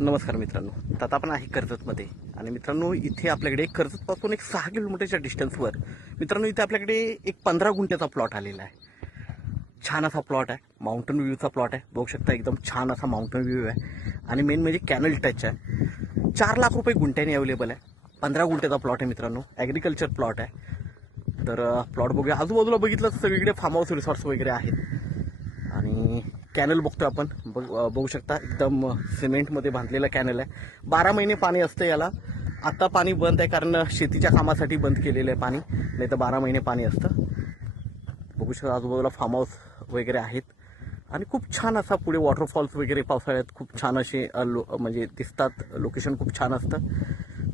नमस्कार मित्रांनो, तर आता आपण आहे कर्जतमध्ये आणि मित्रांनो इथे आपल्याकडे कर्जतपासून एक 6 किलोमीटरच्या डिस्टन्सवर मित्रांनो इथे आपल्याकडे एक 15 गुंठ्याचा प्लॉट आलेला आहे. छान असा प्लॉट आहे, माउंटन व्ह्यूचा प्लॉट आहे. बघू शकता एकदम छान असा माउंटन व्ह्यू आहे आणि मेन म्हणजे कॅनल टच आहे. 4 लाख रुपये गुंठ्याने अवेलेबल आहे. 15 गुंठ्याचा प्लॉट आहे मित्रांनो, ॲग्रिकल्चर प्लॉट आहे. तर प्लॉट बघूया. आजूबाजूला बघितलं सगळीकडे फार्म हाऊस रिसॉर्ट्स वगैरे आहेत आणि कॅनल बघतोय आपण. बघू शकता एकदम सिमेंटमध्ये बांधलेला कॅनल आहे. 12 महिने पाणी असतं याला. आता पाणी बंद आहे कारण शेतीच्या कामासाठी बंद केलेलं आहे पाणी, नाही तर 12 महिने पाणी असतं. बघू शकता आजूबाजूला फार्म हाऊस वगैरे आहेत आणि खूप छान असा पुढे वॉटरफॉल्स वगैरे पावसाळ्यात खूप छान असे म्हणजे दिसतात. लोकेशन खूप छान असतं.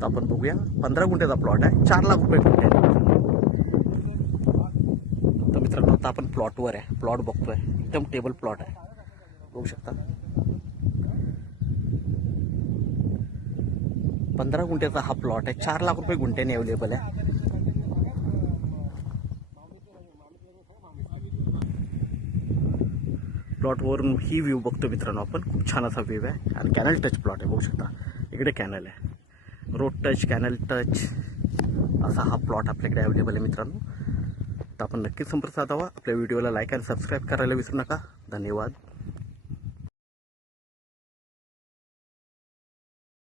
तर आपण बघूया. 15 गुंठ्याचा प्लॉट आहे, 4 लाख रुपये गुंठे. तर मित्रांनो आता आपण प्लॉटवर आहे. प्लॉट बघतोय, एकदम टेबल प्लॉट आहे. बघू शकता 15 गुंठ्याचा हा प्लॉट आहे. 4 लाख रुपये गुंठ्याने अवेलेबल आहे. प्लॉटवरून ही व्ह्यू बघतो मित्रांनो आपण. खूप छान असा व्ह्यू आहे आणि कॅनल टच प्लॉट आहे. बघू शकता इकडे कॅनल आहे. रोड टच, कॅनल टच असा हा प्लॉट आपल्याकडे अवेलेबल आहे मित्रांनो. तर आपण नक्कीच संपर्क साधावा. आपल्या व्हिडिओला लाईक आणि सबस्क्राईब करायला विसरू नका. धन्यवाद.